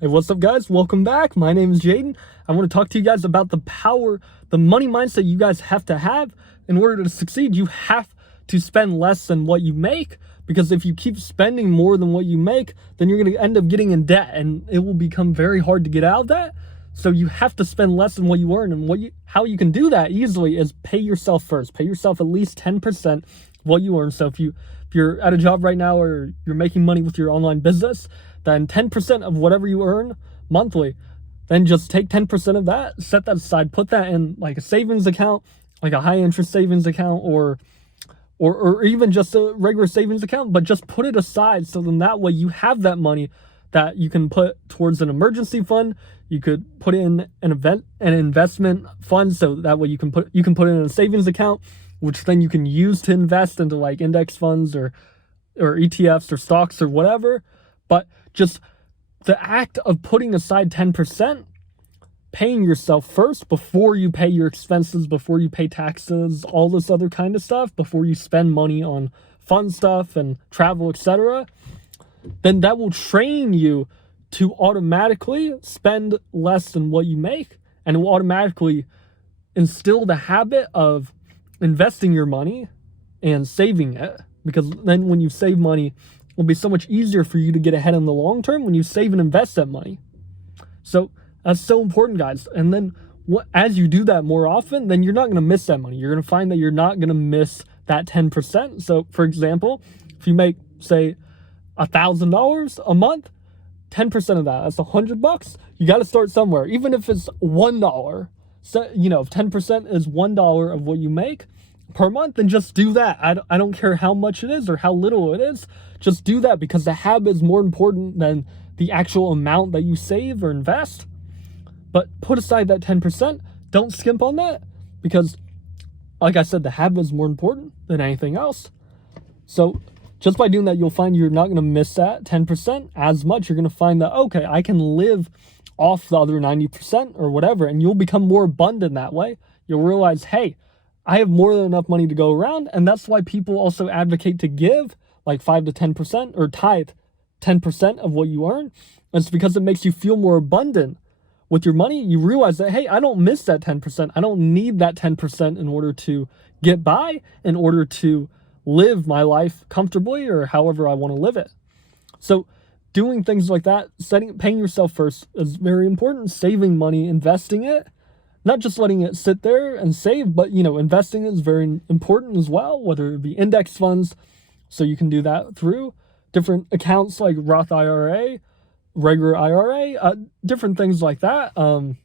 Hey, what's up, guys? Welcome back. My name is Jaden. I want to talk to you guys about the money mindset you guys have to have in order to succeed. You have to spend less than what you make, because if you keep spending more than what you make, then you're going to end up getting in debt, and it will become very hard to get out of that. So you have to spend less than what you earn, and how you can do that easily is pay yourself first. Pay yourself at least 10% what you earn. So if you're at a job right now, or you're making money with your online business, then 10% of whatever you earn monthly, then just take 10% of that, set that aside, put that in like a savings account, like a high interest savings account, or even just a regular savings account, but just put it aside. So then that way you have that money that you can put towards an emergency fund. You could put in an investment fund, so that way you can put it in a savings account, which then you can use to invest into like index funds or ETFs or stocks or whatever. But just the act of putting aside 10%, paying yourself first before you pay your expenses, before you pay taxes, all this other kind of stuff, before you spend money on fun stuff and travel, etc., then that will train you to automatically spend less than what you make, and it will automatically instill the habit of investing your money and saving it, because then when you save money, it'll be so much easier for you to get ahead in the long term when you save and invest that money. So that's so important, guys. And then as you do that more often, then you're not going to miss that money. You're going to find that you're not going to miss that 10%. So for example, if you make, say, $1,000 a month, 10% of that's $100. You got to start somewhere, even if it's $1. So, if 10% is $1 of what you make per month, then just do that. I don't care how much it is or how little it is. Just do that, because the habit is more important than the actual amount that you save or invest. But put aside that 10%. Don't skimp on that, because like I said, the habit is more important than anything else. So just by doing that, you'll find you're not going to miss that 10% as much. You're going to find that, okay, I can live off the other 90% or whatever, and you'll become more abundant that way. You'll realize, hey, I have more than enough money to go around. And that's why people also advocate to give like 5 to 10% or tithe 10% of what you earn. It's because it makes you feel more abundant with your money. You realize that, hey, I don't miss that 10%. I don't need that 10% in order to get by, in order to live my life comfortably or however I want to live it. So doing things like that, paying yourself first is very important. Saving money, investing it, not just letting it sit there and save, but, investing is very important as well, whether it be index funds. So you can do that through different accounts like Roth IRA, regular IRA, different things like that. And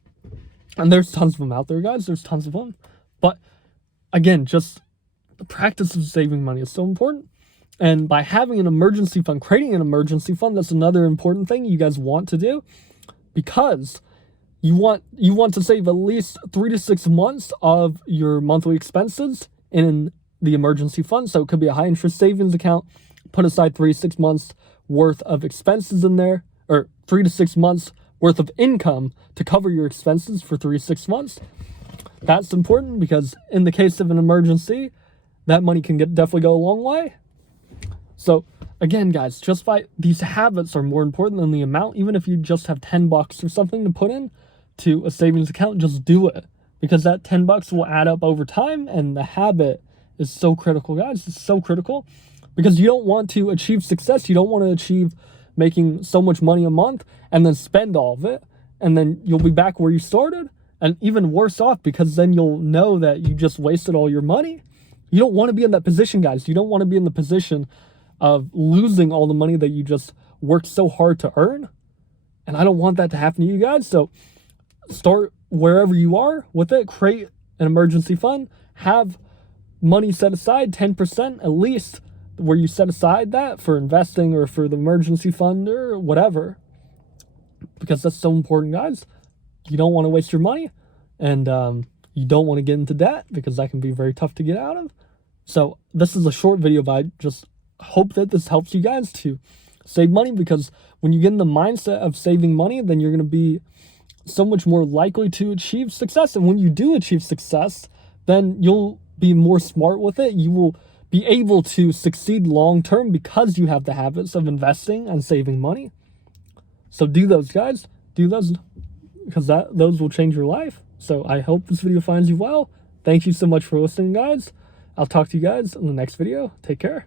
there's tons of them out there, guys. There's tons of them. But again, just the practice of saving money is so important. And by having an emergency fund, creating an emergency fund, that's another important thing you guys want to do, because you want to save at least 3 to 6 months of your monthly expenses in the emergency fund. So it could be a high interest savings account. Put aside 3 to 6 months worth of expenses in there, or 3 to 6 months worth of income to cover your expenses for 3 to 6 months. That's important, because in the case of an emergency, that money can definitely go a long way. So again, guys, these habits are more important than the amount. Even if you just have $10 or something to put in to a savings account, just do it, because that $10 will add up over time. And the habit is so critical, guys. It's so critical, because you don't want to achieve success. You don't want to achieve making so much money a month and then spend all of it, and then you'll be back where you started, and even worse off, because then you'll know that you just wasted all your money. You don't want to be in that position, guys. You don't want to be in the position of losing all the money that you just worked so hard to earn. And I don't want that to happen to you guys. So start wherever you are with it. Create an emergency fund. Have money set aside, 10% at least, where you set aside that for investing or for the emergency fund or whatever. Because that's so important, guys. You don't want to waste your money, and you don't want to get into debt, because that can be very tough to get out of. So this is a short video, but I just hope that this helps you guys to save money, because when you get in the mindset of saving money, then you're going to be so much more likely to achieve success. And when you do achieve success, then you'll be more smart with it. You will be able to succeed long term, because you have the habits of investing and saving money. So do those, guys. Do those, because those will change your life. So I hope this video finds you well. Thank you so much for listening, guys. I'll talk to you guys in the next video. Take care.